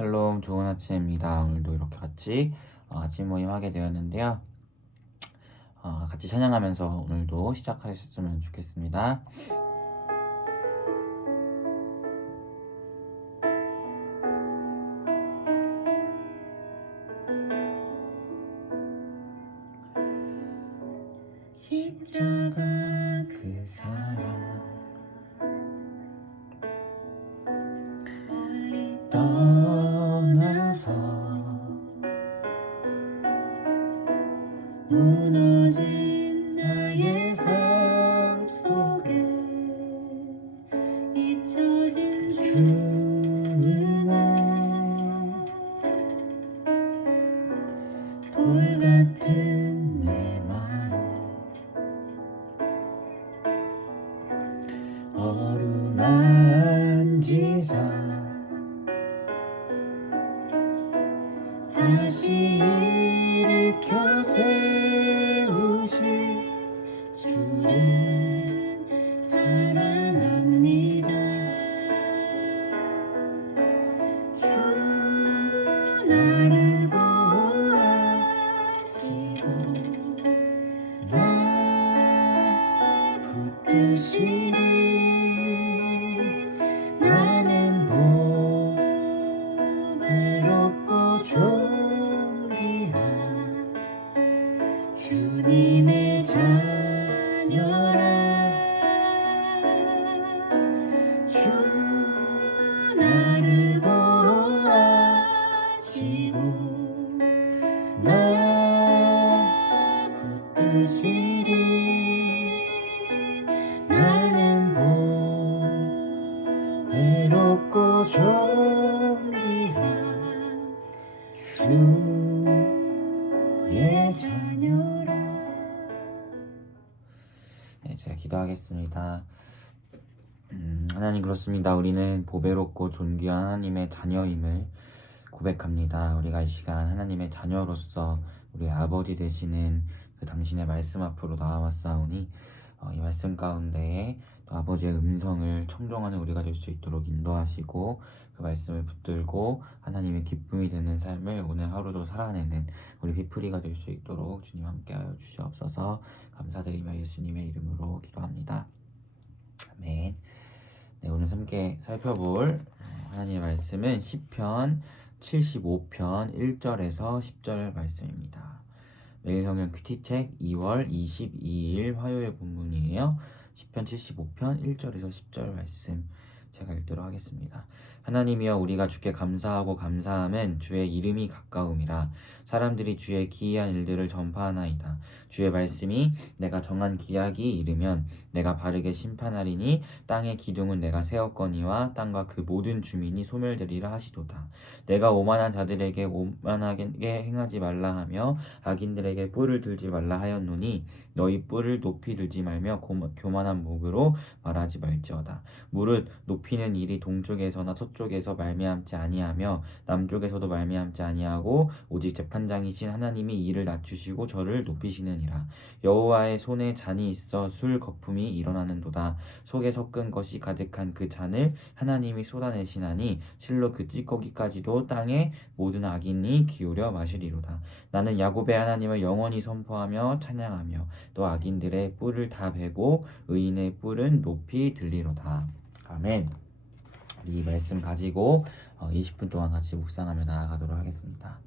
샬롬, 좋은 아침입니다. 오늘도 이렇게 같이 아침 모임 하게 되었는데요. 같이 찬양하면서 오늘도 시작하셨으면 좋겠습니다. 십자가 그 사랑 떠나서 무너진 나의 삶 속에 잊혀진 주 은혜 돌 같은 내 마음 어루만지사 다시 일으켜 세우실 주를 사랑합니다. 주 나를 보호하시고 날 붙드시니 나는 보배롭고 존귀한 주님의 자녀라. 주 나를 보호하시고 날 붙드시리 나는 보배롭고 존귀한 주의 자녀라. 네, 제가 기도하겠습니다. 하나님, 그렇습니다. 우리는 보배롭고 존귀한 하나님의 자녀임을 고백합니다. 우리가 이 시간 하나님의 자녀로서 우리 아버지 되시는 그 당신의 말씀 앞으로 나와왔사오니 이 말씀 가운데에 또 아버지의 음성을 청종하는 우리가 될 수 있도록 인도하시고 그 말씀을 붙들고 하나님의 기쁨이 되는 삶을 오늘 하루도 살아내는 우리 비프리가 될 수 있도록 주님 함께하여 주시옵소서. 감사드리며 예수님의 이름으로 기도합니다. 아멘. 네, 오늘 함께 살펴볼 하나님의 말씀은 시편 75편 1절에서 10절 말씀입니다. 매일 성경 큐티책 2월 22일 화요일 본문이에요. 시편 75편 1절에서 10절 말씀 제가 읽도록 하겠습니다. 하나님이여, 우리가 주께 감사하고 감사함은 주의 이름이 가까움이라. 사람들이 주의 기이한 일들을 전파하나이다. 주의 말씀이 내가 정한 기약이 이르면 내가 바르게 심판하리니 땅의 기둥은 내가 세웠거니와 땅과 그 모든 주민이 소멸되리라 하시도다. 내가 오만한 자들에게 오만하게 행하지 말라 하며 악인들에게 뿔을 들지 말라 하였노니 너희 뿔을 높이 들지 말며 교만한 목으로 말하지 말지어다. 무릇 높이는 일이 동쪽에서나 서쪽에서 말미암지 아니하며 남쪽에서도 말미암지 아니하고 오직 재판장이신 하나님이 이를 낮추시고 저를 높이시느니라. 여호와의 손에 잔이 있어 술 거품이 일어나는도다. 속에 섞은 것이 가득한 그 잔을 하나님이 쏟아내시나니 실로 그 찌꺼기까지도 땅의 모든 악인이 기울여 마시리로다. 나는 야곱의 하나님을 영원히 선포하며 찬양하며 또 악인들의 뿔을 다 베고 의인의 뿔은 높이 들리로다. 아멘. 이 말씀 가지고 20분 동안 같이 묵상하며 나아가도록 하겠습니다.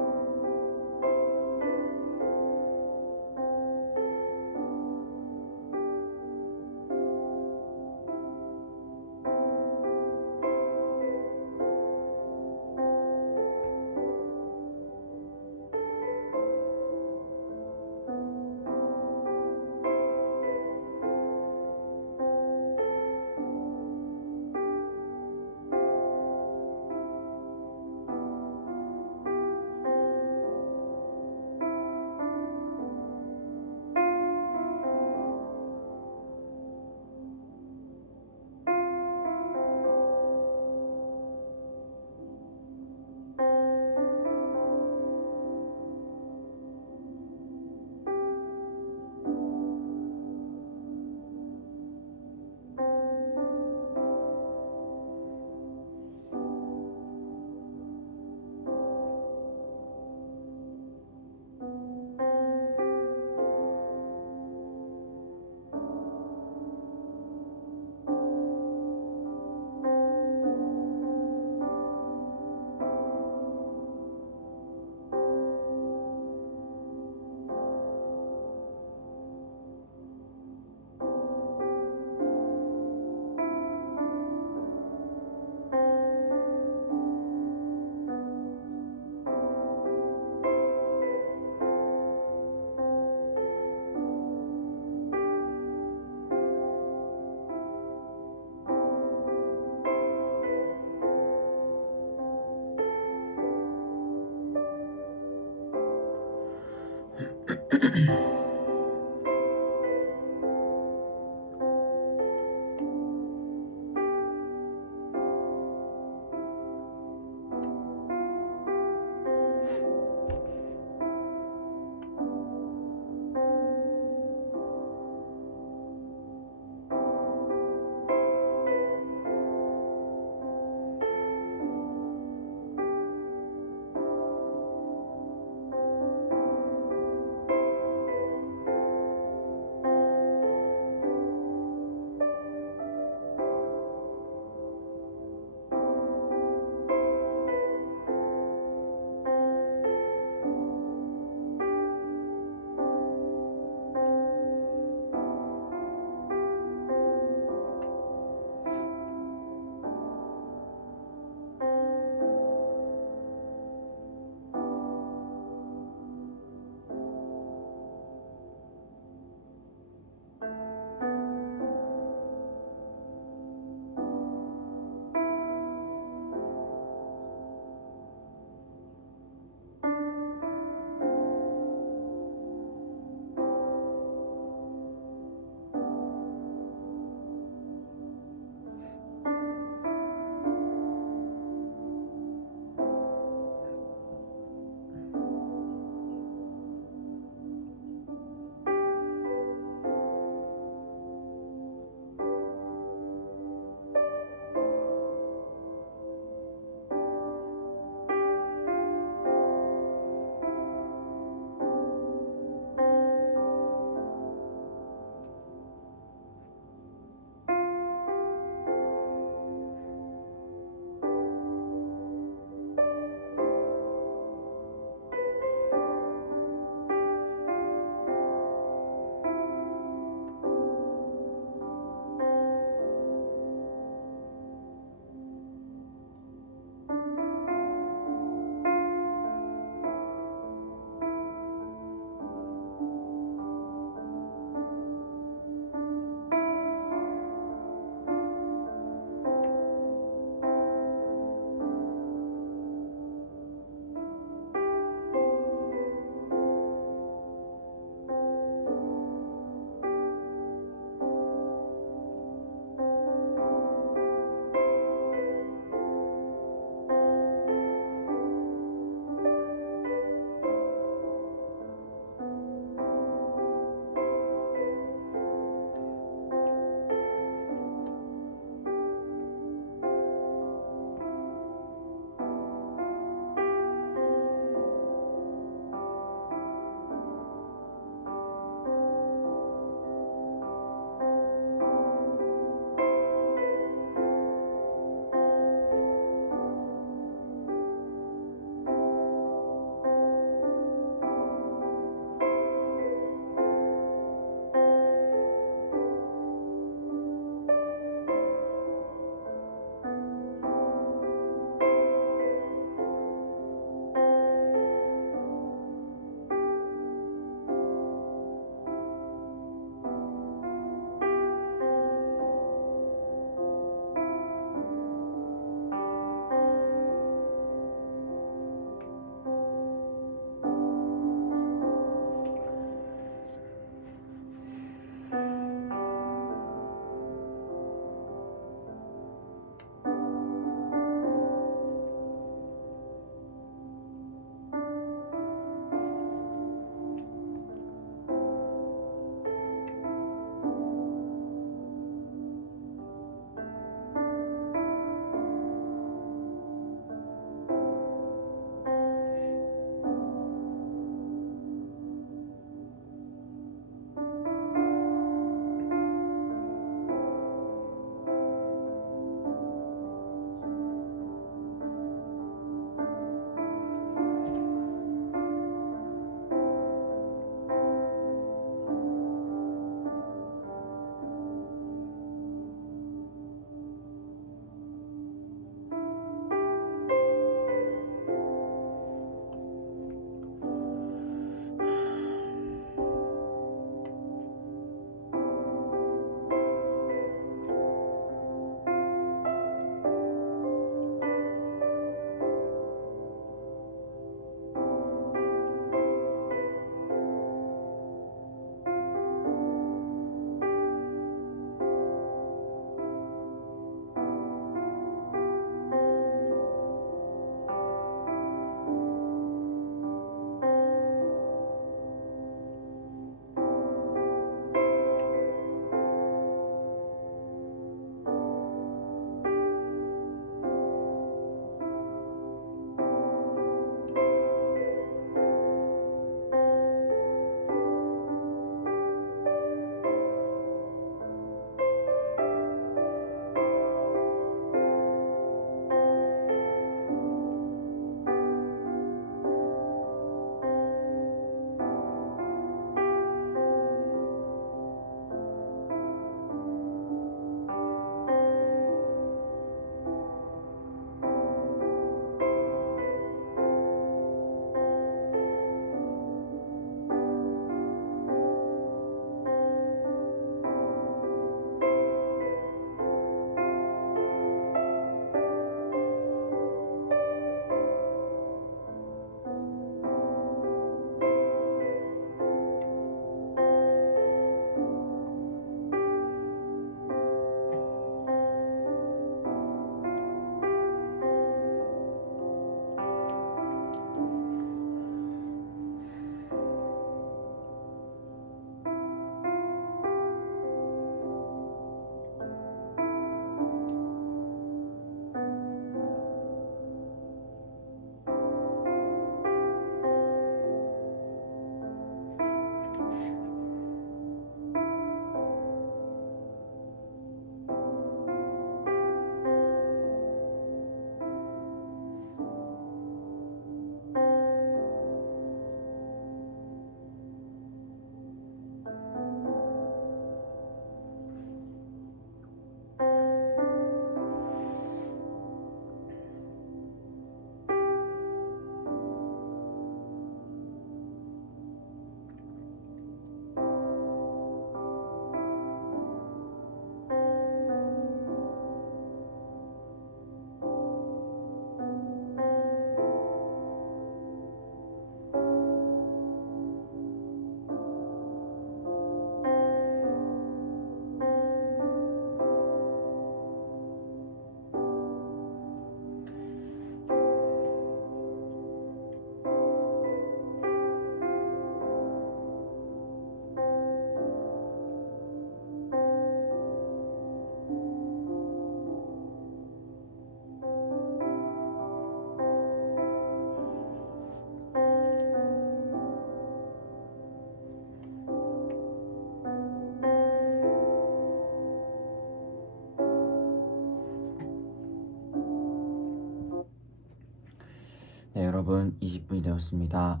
네, 여러분 20분이 되었습니다.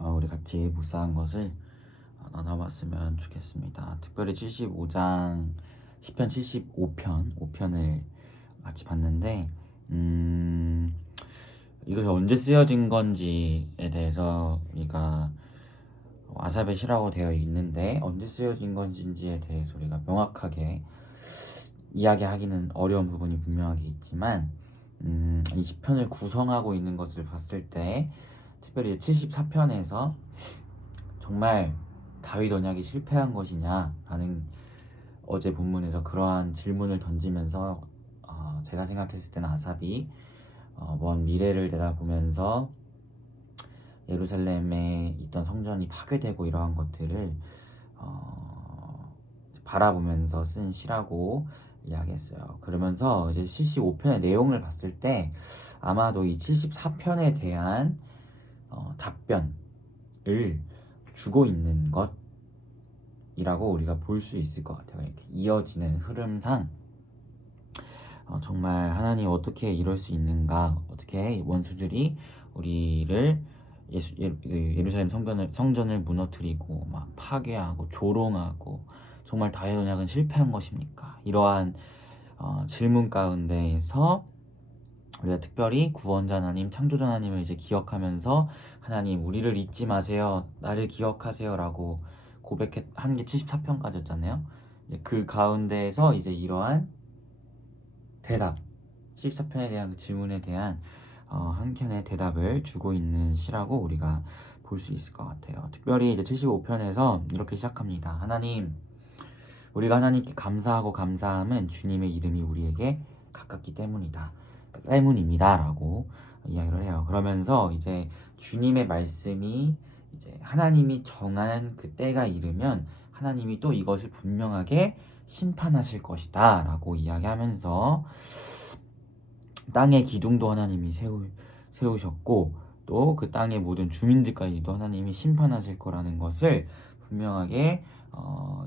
우리 같이 묵상한 것을 나눠봤으면 좋겠습니다. 특별히 75장 10편 75편 5편을 같이 봤는데 이것이 언제 쓰여진 건지에 대해서 우리가 아사벳이라고 되어 있는데 언제 쓰여진 건지에 대해서 우리가 명확하게 이야기하기는 어려운 부분이 분명하게 있지만 이 시편을 구성하고 있는 것을 봤을 때 특별히 74편에서 정말 다윗 언약이 실패한 것이냐 라는 어제 본문에서 그러한 질문을 던지면서 제가 생각했을 때는 아삽이 먼 미래를 내다보면서 예루살렘에 있던 성전이 파괴되고 이러한 것들을 바라보면서 쓴 시라고 이야기했어요. 그러면서 이제 75편의 내용을 봤을 때 아마도 이 74편에 대한 답변을 주고 있는 것이라고 우리가 볼 수 있을 것 같아요. 이렇게 이어지는 흐름상 정말 하나님 어떻게 이럴 수 있는가, 어떻게 원수들이 우리를 예루살렘 성전을 무너뜨리고 막 파괴하고 조롱하고 정말 다윗 언약은 실패한 것입니까? 이러한 질문 가운데에서 우리가 특별히 구원자 하나님, 창조자 하나님을 이제 기억하면서 하나님 우리를 잊지 마세요, 나를 기억하세요 라고 고백한 게 74편까지였잖아요. 그 가운데에서 이제 이러한 대답, 14편에 대한 그 질문에 대한 한 켠의 대답을 주고 있는 시라고 우리가 볼 수 있을 것 같아요. 특별히 이제 75편에서 이렇게 시작합니다. 하나님, 우리가 하나님께 감사하고 감사함은 주님의 이름이 우리에게 가깝기 때문입니다 라고 이야기를 해요. 그러면서 이제 주님의 말씀이 이제 하나님이 정한 그 때가 이르면 하나님이 또 이것을 분명하게 심판하실 것이다 라고 이야기하면서 땅의 기둥도 하나님이 세우셨고 또 그 땅의 모든 주민들까지도 하나님이 심판하실 거라는 것을 분명하게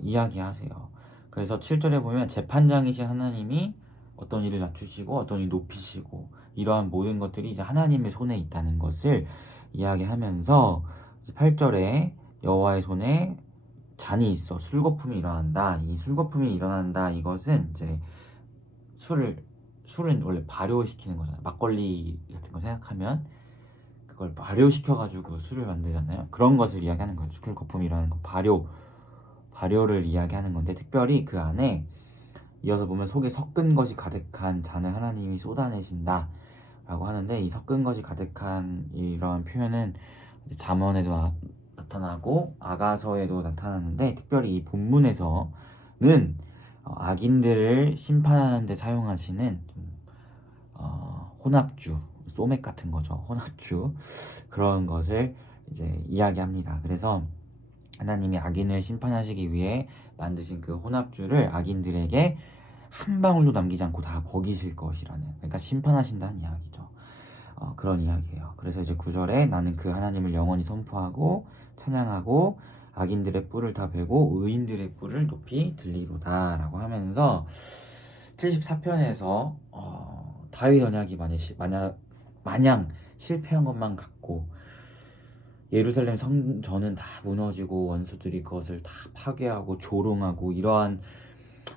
이야기하세요. 그래서 7절에 보면 재판장이신 하나님이 어떤 일을 낮추시고 어떤 일을 높이시고 이러한 모든 것들이 이제 하나님의 손에 있다는 것을 이야기하면서 8절에 여호와의 손에 잔이 있어 술거품이 일어난다. 이 술거품이 일어난다. 이것은 이제 술은 원래 발효시키는 거잖아요. 막걸리 같은 거 생각하면 그걸 발효시켜가지고 술을 만들잖아요. 그런 것을 이야기하는 거예요. 술거품이 일어나는 거, 발효를 이야기하는 건데 특별히 그 안에 이어서 보면 속에 섞은 것이 가득한 잔을 하나님이 쏟아내신다 라고 하는데 이 섞은 것이 가득한 이런 표현은 잠언에도 나타나고 아가서에도 나타나는데 특별히 이 본문에서는 악인들을 심판하는 데 사용하시는 혼합주, 소맥 같은 거죠. 혼합주 그런 것을 이제 이야기합니다. 그래서 하나님이 악인을 심판하시기 위해 만드신 그 혼합주를 악인들에게 한 방울도 남기지 않고 다 먹이실 것이라는, 그러니까 심판하신다는 이야기죠. 그런 이야기예요. 그래서 이제 9절에 나는 그 하나님을 영원히 선포하고 찬양하고 악인들의 뿔을 다 베고 의인들의 뿔을 높이 들리로다 라고 하면서 74편에서 다윗 언약이 마냥 실패한 것만 같고 예루살렘 성전은 다 무너지고 원수들이 그것을 다 파괴하고 조롱하고 이러한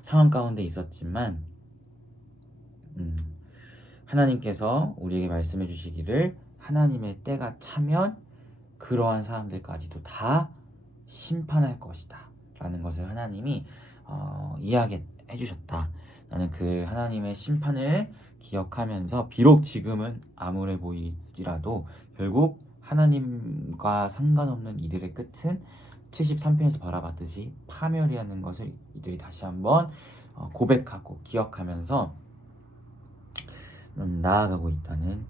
상황 가운데 있었지만 하나님께서 우리에게 말씀해 주시기를 하나님의 때가 차면 그러한 사람들까지도 다 심판할 것이다 라는 것을 하나님이 이야기해 주셨다. 나는 그 하나님의 심판을 기억하면서 비록 지금은 암울해 보일지라도 결국 하나님과 상관없는 이들의 끝은 73편에서 바라봤듯이 파멸이라는 것을 이들이 다시 한번 고백하고 기억하면서 나아가고 있다는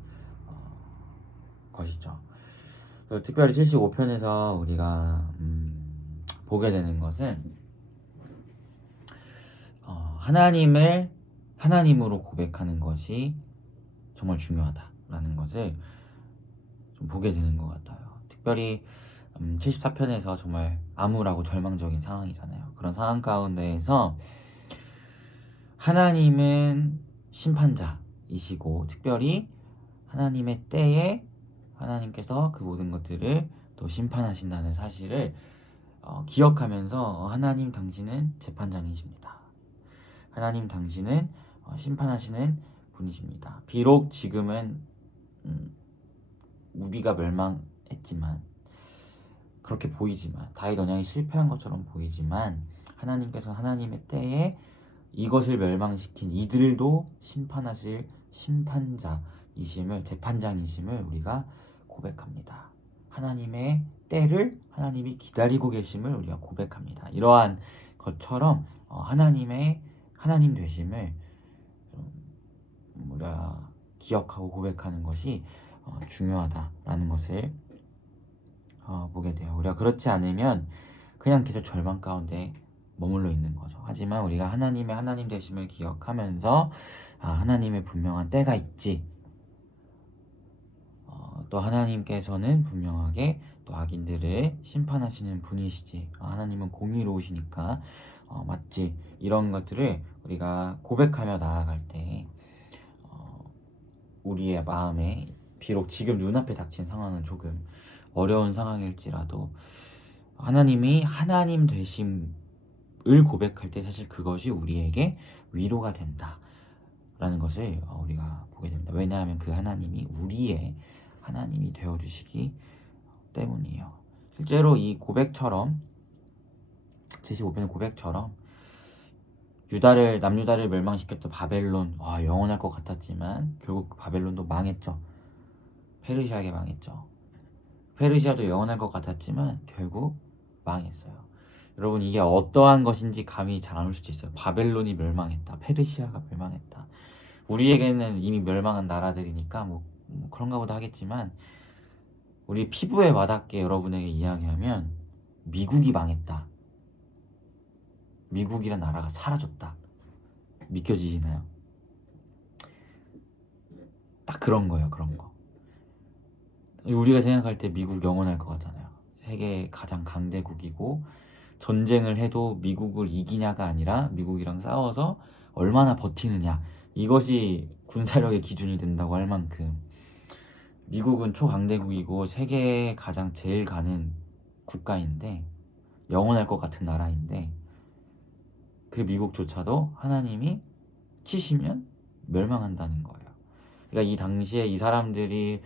것이죠. 특별히 75편에서 우리가 보게 되는 것은 하나님을 하나님으로 고백하는 것이 정말 중요하다라는 것을 좀 보게 되는 것 같아요. 특별히 74편에서 정말 암울하고 절망적인 상황이잖아요. 그런 상황 가운데에서 하나님은 심판자이시고 특별히 하나님의 때에 하나님께서 그 모든 것들을 또 심판하신다는 사실을 기억하면서 하나님 당신은 재판장이십니다. 하나님 당신은 심판하시는 분이십니다. 비록 지금은 우리가 멸망했지만 그렇게 보이지만 다윗 언약이 실패한 것처럼 보이지만 하나님께서 하나님의 때에 이것을 멸망시킨 이들도 심판하실 심판자이심을 재판장이심을 우리가 고백합니다. 하나님의 때를 하나님이 기다리고 계심을 우리가 고백합니다. 이러한 것처럼 하나님 되심을 우리가 기억하고 고백하는 것이 중요하다라는 것을 보게 돼요. 우리가 그렇지 않으면 그냥 계속 절망 가운데 머물러 있는 거죠. 하지만 우리가 하나님의 하나님 되심을 기억하면서 하나님의 분명한 때가 있지. 또 하나님께서는 분명하게 또 악인들을 심판하시는 분이시지. 하나님은 공의로우시니까 맞지. 이런 것들을 우리가 고백하며 나아갈 때 우리의 마음에 비록 지금 눈앞에 닥친 상황은 조금 어려운 상황일지라도 하나님이 하나님 되심을 고백할 때 사실 그것이 우리에게 위로가 된다라는 것을 우리가 보게 됩니다. 왜냐하면 그 하나님이 우리의 하나님이 되어주시기 때문이에요. 실제로 이 고백처럼 75편의 고백처럼 남유다를 멸망시켰던 바벨론 영원할 것 같았지만 결국 바벨론도 망했죠. 페르시아에게 망했죠. 페르시아도 영원할 것 같았지만 결국 망했어요. 여러분 이게 어떠한 것인지 감이 잘 안 올 수도 있어요. 바벨론이 멸망했다. 페르시아가 멸망했다. 우리에게는 이미 멸망한 나라들이니까 뭐 그런가 보다 하겠지만 우리 피부에 와닿게 여러분에게 이야기하면 미국이 망했다. 미국이란 나라가 사라졌다. 믿겨지시나요? 딱 그런 거예요. 그런 거. 우리가 생각할 때 미국 영원할 것 같잖아요. 세계 가장 강대국이고 전쟁을 해도 미국을 이기냐가 아니라 미국이랑 싸워서 얼마나 버티느냐, 이것이 군사력의 기준이 된다고 할 만큼 미국은 초강대국이고 세계에 가장 제일 가는 국가인데 영원할 것 같은 나라인데 그 미국조차도 하나님이 치시면 멸망한다는 거예요. 그러니까 이 당시에 이 사람들이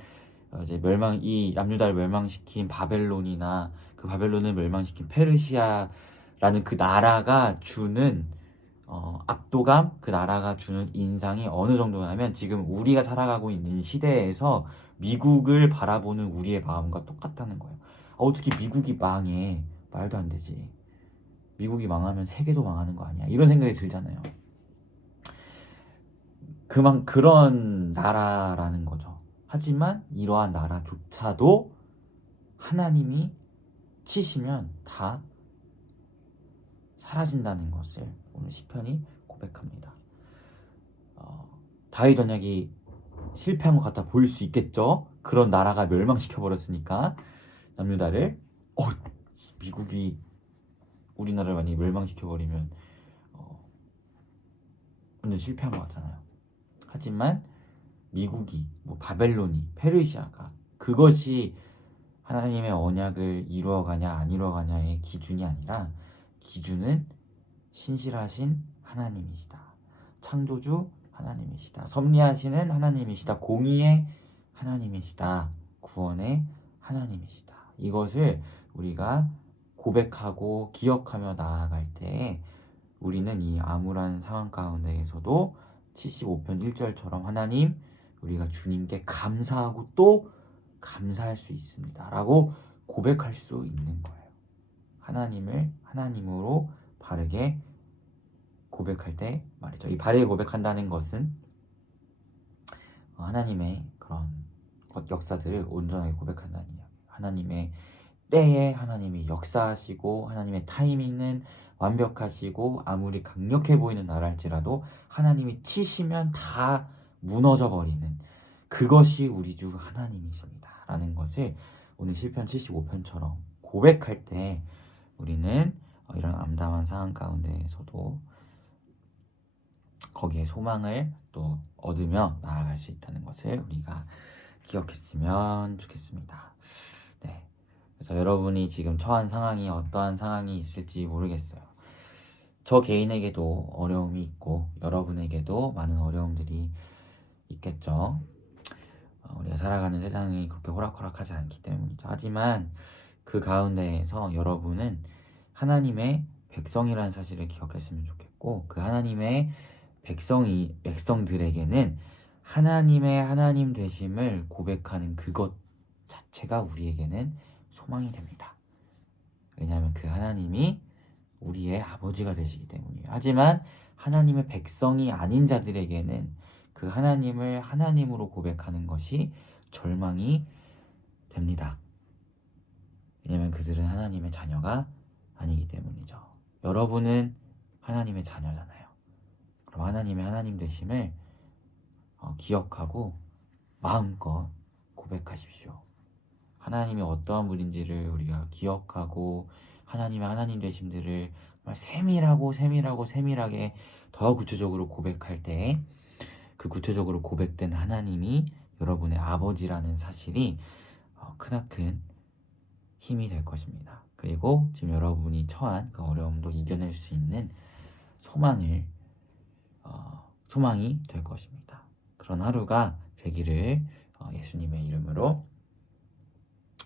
이제 이 남유다를 멸망시킨 바벨론이나 그 바벨론을 멸망시킨 페르시아라는 그 나라가 주는 압도감, 그 나라가 주는 인상이 어느 정도냐면 지금 우리가 살아가고 있는 시대에서 미국을 바라보는 우리의 마음과 똑같다는 거예요. 어떻게 미국이 망해? 말도 안 되지. 미국이 망하면 세계도 망하는 거 아니야? 이런 생각이 들잖아요. 그런 나라라는 거죠. 하지만 이러한 나라조차도 하나님이 치시면 다 사라진다는 것을 오늘 시편이 고백합니다. 다윗 언약이 실패한 것 같아 보일 수 있겠죠. 그런 나라가 멸망시켜버렸으니까 남유다를 미국이 우리나라를 많이 멸망시켜버리면 완전 실패한 것 같잖아요. 하지만 미국이 바벨론이 페르시아가 그것이 하나님의 언약을 이루어가냐 안 이루어가냐의 기준이 아니라 기준은 신실하신 하나님이시다. 창조주 하나님이시다. 섭리하시는 하나님이시다. 공의의 하나님이시다. 구원의 하나님이시다. 이것을 우리가 고백하고 기억하며 나아갈 때 우리는 이 암울한 상황 가운데에서도 75편 1절처럼 하나님, 우리가 주님께 감사하고 또 감사할 수 있습니다 라고 고백할 수 있는 거예요. 하나님을 하나님으로 바르게 고백할 때 말이죠. 이 바르게 고백한다는 것은 하나님의 그런 역사들을 온전하게 고백한다는 이야기예요. 하나님의 때에 하나님이 역사하시고 하나님의 타이밍은 완벽하시고 아무리 강력해 보이는 나라일지라도 하나님이 치시면 다 무너져 버리는 그것이 우리 주 하나님이십니다 라는 것을 오늘 시편 75편처럼 고백할 때 우리는 이런 암담한 상황 가운데에서도 거기에 소망을 또 얻으며 나아갈 나아갈 수 있다는 것을 우리가 기억했으면 좋겠습니다. 네. 그래서 여러분이 지금 처한 상황이 어떠한 상황이 있을지 모르겠어요. 저 개인에게도 어려움이 있고 여러분에게도 많은 어려움들이 있겠죠. 우리가 살아가는 세상이 그렇게 호락호락하지 않기 때문이죠. 하지만 그 가운데에서 여러분은 하나님의 백성이라는 사실을 기억했으면 좋겠고, 그 하나님의 백성들에게는 하나님의 하나님 되심을 고백하는 그것 자체가 우리에게는 소망이 됩니다. 왜냐하면 그 하나님이 우리의 아버지가 되시기 때문이에요. 하지만 하나님의 백성이 아닌 자들에게는 그 하나님을 하나님으로 고백하는 것이 절망이 됩니다. 왜냐하면 그들은 하나님의 자녀가 아니기 때문이죠. 여러분은 하나님의 자녀잖아요. 그럼 하나님의 하나님 되심을 기억하고 마음껏 고백하십시오. 하나님이 어떠한 분인지를 우리가 기억하고 하나님의 하나님 되심들을 세밀하게 더 구체적으로 고백할 때 그 구체적으로 고백된 하나님이 여러분의 아버지라는 사실이 크나큰 힘이 될 것입니다. 그리고 지금 여러분이 처한 그 어려움도 이겨낼 수 있는 소망이 될 것입니다. 그런 하루가 되기를 예수님의 이름으로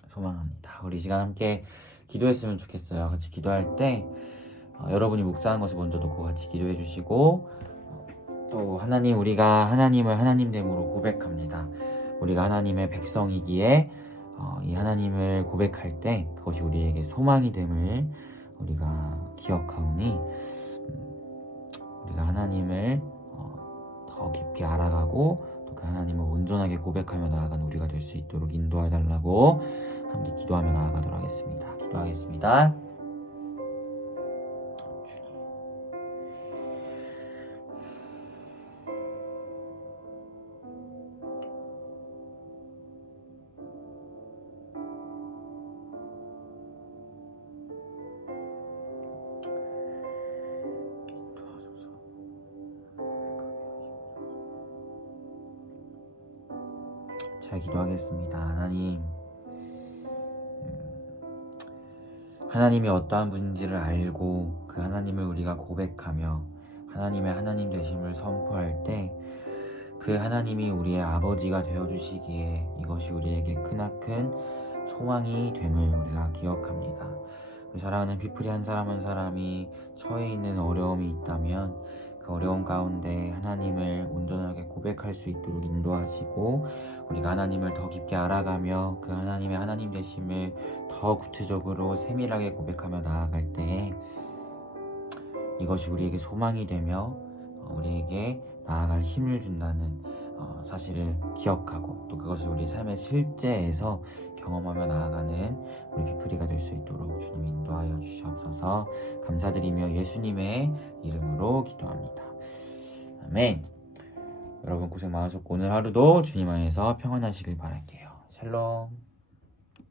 소망합니다. 우리 시간 함께 기도했으면 좋겠어요. 같이 기도할 때 여러분이 묵상한 것을 먼저 놓고 같이 기도해 주시고, 또 하나님, 우리가 하나님을 하나님됨으로 고백합니다. 우리가 하나님의 백성이기에 이 하나님을 고백할 때 그것이 우리에게 소망이 됨을 우리가 기억하오니 우리가 하나님을 더 깊이 알아가고 또 그 하나님을 온전하게 고백하며 나아가는 우리가 될 수 있도록 인도해 달라고 함께 기도하며 나아가도록 하겠습니다. 기도하겠습니다. 잘 기도하겠습니다. 하나님이 어떠한 분인지를 알고 그 하나님을 우리가 고백하며 하나님의 하나님 되심을 선포할 때 그 하나님이 우리의 아버지가 되어주시기에 이것이 우리에게 크나큰 소망이 됨을 우리가 기억합니다. 우리 사랑하는 피플이 한 사람 한 사람이 처해 있는 어려움이 있다면 그 어려움 가운데 하나님을 온전하게 고백할 수 있도록 인도하시고, 우리가 하나님을 더 깊게 알아가며 그 하나님의 하나님 되심을 더 구체적으로 세밀하게 고백하며 나아갈 때 이것이 우리에게 소망이 되며 우리에게 나아갈 힘을 준다는 사실을 기억하고, 또 그것을 우리 삶의 실제에서 경험하며 나아가는 우리 피플이가 될 수 있도록 주님 인도하여 주시옵소서. 감사드리며 예수님의 이름으로 기도합니다. 아멘. 여러분 고생 많으셨고 오늘 하루도 주님 안에서 평안하시길 바랄게요. 샬롬.